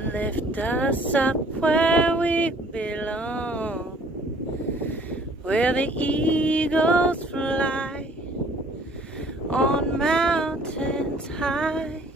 and lift us up where we belong, where the eagles fly on mountains high.